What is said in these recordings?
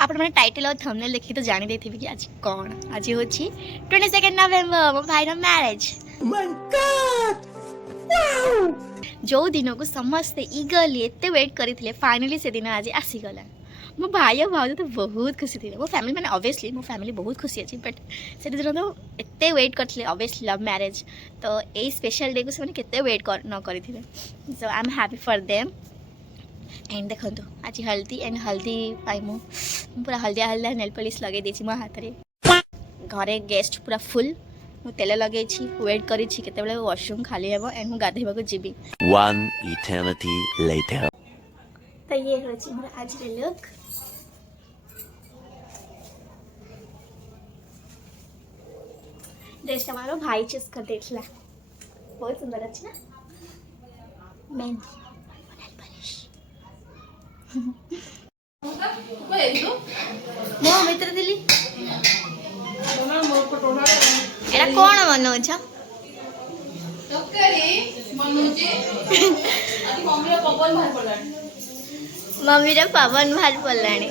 आप टाइटल और थंबनेल देखी तो जानी देथिबे कि आज कौन आज होची 22 नवेम्बर मो भाईर मैरिज। जो दिन को समस्ते ईगरली एते वेट करथिले फाइनली से दिन आज आसीगला। मो भाई और भाउज तो बहुत खुशी थे। मो फैमिली मैंने ऑब्वियसली मो फैमिली बहुत खुशी अच्छी बट से दिन तो एते वेट करथिले ऑब्वियसली लव मैरिज तो ए स्पेशल डे को से केते वेट कर न करथिले so I am happy for them. And देखो आज हल्दी एंड हल्दी पाई मु पूरा हल्दिया हल्दिया नेल पॉलिश लगे देछि मो हाथ रे। घरे गेस्ट पूरा फुल मु तेल लगे वेट करी केते बेले वॉशरूम खाली हेबो एंड मु गाधेबा को जीबी। One eternity later. तो ये होछि मोर आज रे लुक। ड्रेस हमारो भाई चूज कर देखला बहुत सुंदर अछि ना। मेहंदी नेल पॉलिश मो मित्र दिली एरा कोन मनो छ तकरी मनुजी आदि मम्मी रे पवन बाहर पड़लानी मम्मी रे पवन बाहर पड़लानी।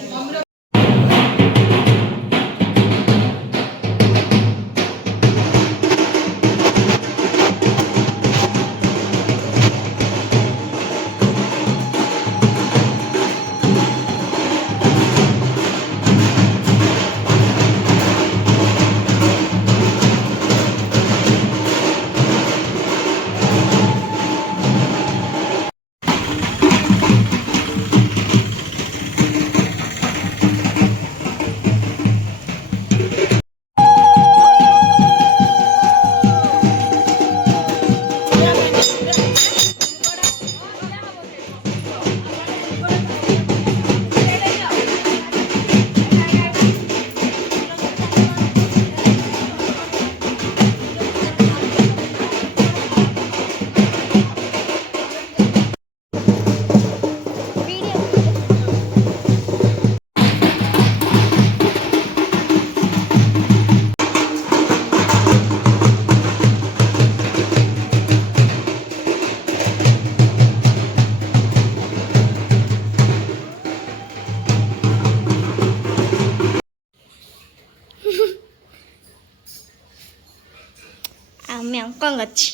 कौन अच्छी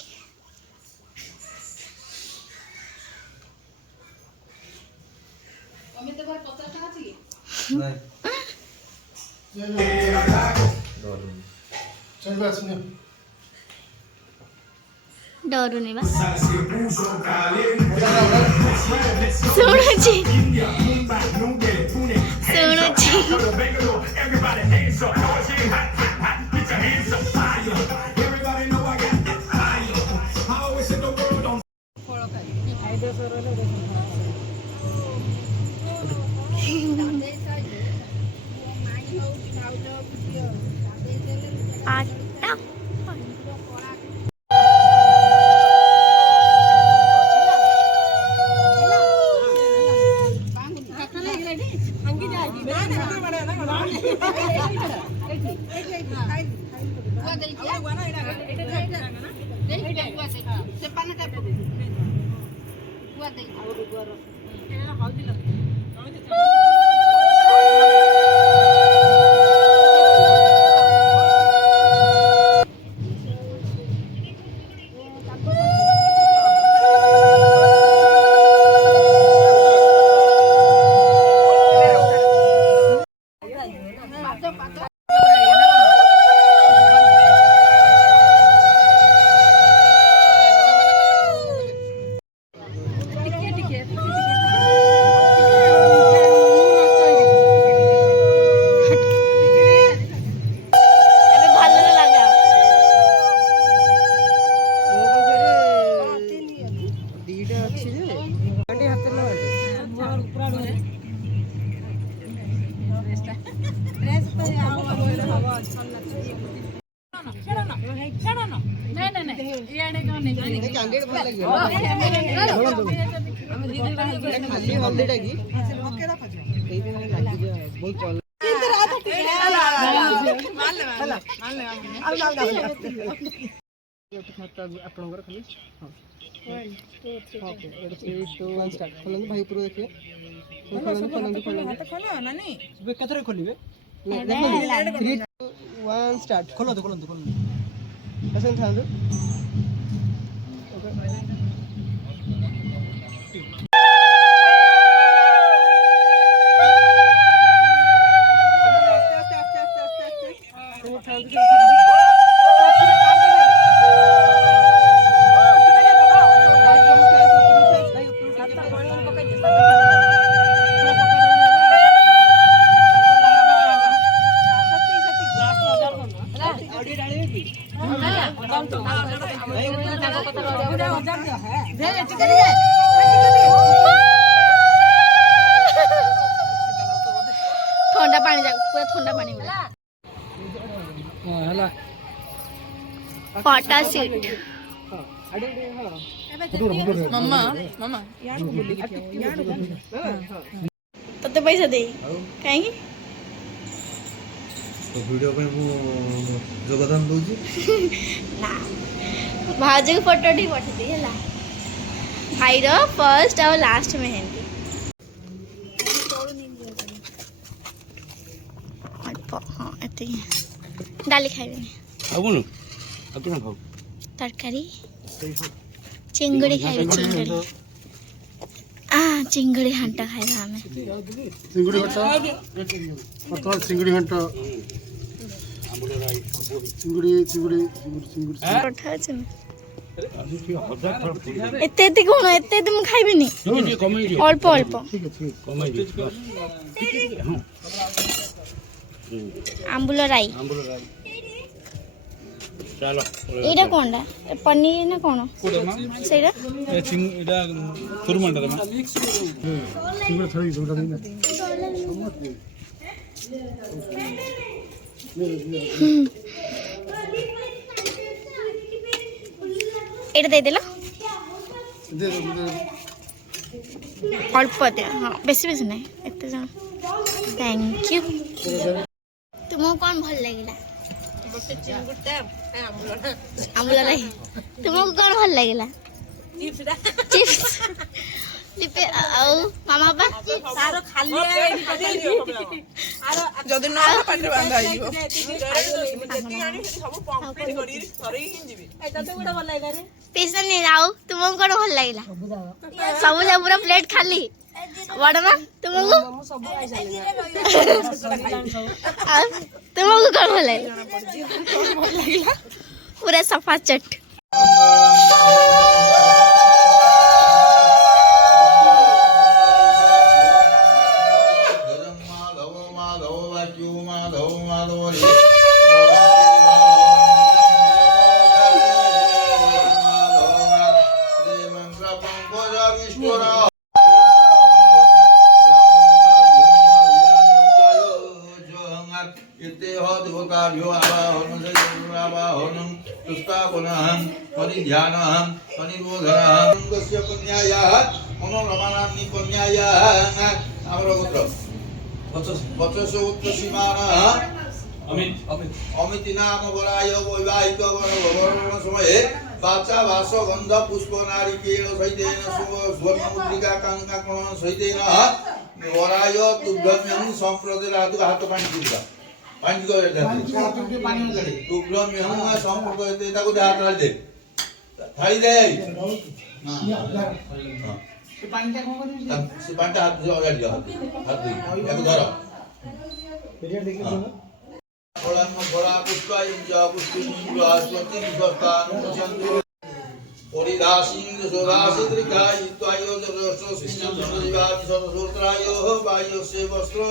डरुनी बा सुनुची ओके रेडी 3 2 1 स्टार्ट खोलंदु भाई ऊपर देखिए खोलो नानी केतरे खोलिबे 3 2 1 स्टार्ट खोलो ऐसे थांदु ओके ठंडा पानी जा पूरा ठंडा पानी मिला हां हला फटा सीट मम्मा मम्मा यार को बोली यार तते पैसा दे काहेंगी तो वीडियो पे मु योगदान दोजी ना भाज के फोटो टी पठ दे हला भाई रो फर्स्ट और लास्ट मेहंदी हाँ एते डाली खाइबे आबुनु अपन खाऊ तरकारी चिंगड़ी खाइबे चिंगड़ी हांटा खाइबा हमें चिंगुड़ी घंटा पतला चिंगुड़ी घंटा चिंगुड़ी पठा छै एते एते कोन एते तुम खाइबे नी अल्प अल्प आंबुल राई चलो एटा कोनडा पनीर ना कोन सेरा एटा कुरमंडा रे चिंगुड़ी छड़ी जोडा नहीं एटा दे देला दे अल्प दे हाँ बेसी बेसी नहीं एते जान थैंक यू तुमको कौन भल लगिला आंबुल राई तुमको कौन भल लगिला चिप्स लिपे आउ मामा बा सारो खाली जदि ना पाटे बांधा आइबो जेति आनी सब कंप्लीट करी थरे ही जिबी एटा तो बड़ा भल लागला रे पैसा नहीं आउ तुमको कौन भल लगिला सब जा पूरा प्लेट खाली बड़ा ना तुमको तुमको कौन भल लगिला पूरा सफा चट अमित नाम वराय वैवाहिक समये बाचा वास गंध पुष्प नारिकेल सहितेन स्वर्ण मुद्रिका कंकण सहितेन वराय तुभ्यं संप्रदाय हाथ पानी दिबा पानी को तुभ्यं संप्रदाय ताको हाथ दे थाली दे से पानी हाथ दियो हाथ दे एक धर पीरियड देखिए ओलम बड़ा पुष्पाय जा पुष्पिंग आस्वति निवर्तान संतु परिदासिंग सोदासित्रिकाय त्वयो जरसो सिंहं दिवानि सर्वसूत्रायो वायो से वस्त्रो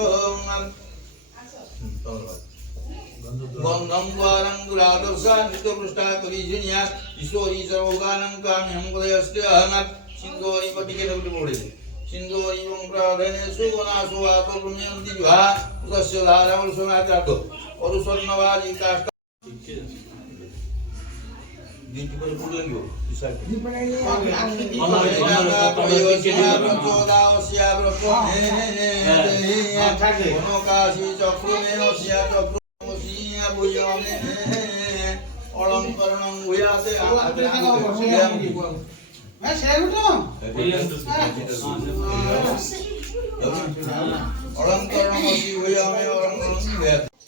गंधं वारं गुलादर्शा नित्यपृष्ठा करिजिनिया ईश्वरी सर्वगानं काम्यं पदयस्ते अहमत् सिंदूरी पटिके नवटी मोडे सिंदूरी प्राधने सुगुणा सुवातो पुण्यं दिवा तस्य धारावल सुनातातो और स्वर्णवाजी काष्ठ नीति पर बोल लेंगे डिसाइड काशी चक्र में ओसिया चक्र ओसिया बुयने अलंकरणं हुयाते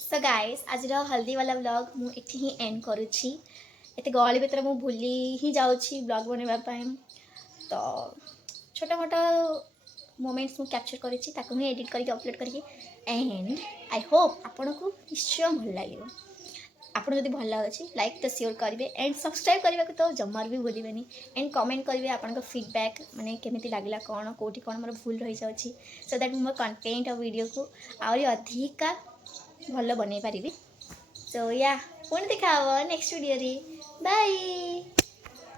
सो गाइस आज हल्दी वाला व्लॉग मु एठी ही एंड करुछि एते गहली भितर मु भूली ही जाउछि व्लॉग बनैबा पय तो छोटा मोटा मोमेंट्स मु कैप्चर करिछि ताको ही एडिट करके अपलोड करके एंड आई होप आपन को निश्चय भल लागियो आपन जदि भल लागछि लाइक तो शेयर करिवे एंड सब्सक्राइब करबा को तो जमार भी भूलिबेनी एंड कमेंट करिवे आपन को फीडबैक माने केमिति लागला कोन कोठी कोन मोर भूल रहि जाउछि सो दैट मो कंटेंट और वीडियो को आउरी अधिका भल बनै पारिबी सो या पुणी देखा नेक्स्ट वीडियो रे बाय।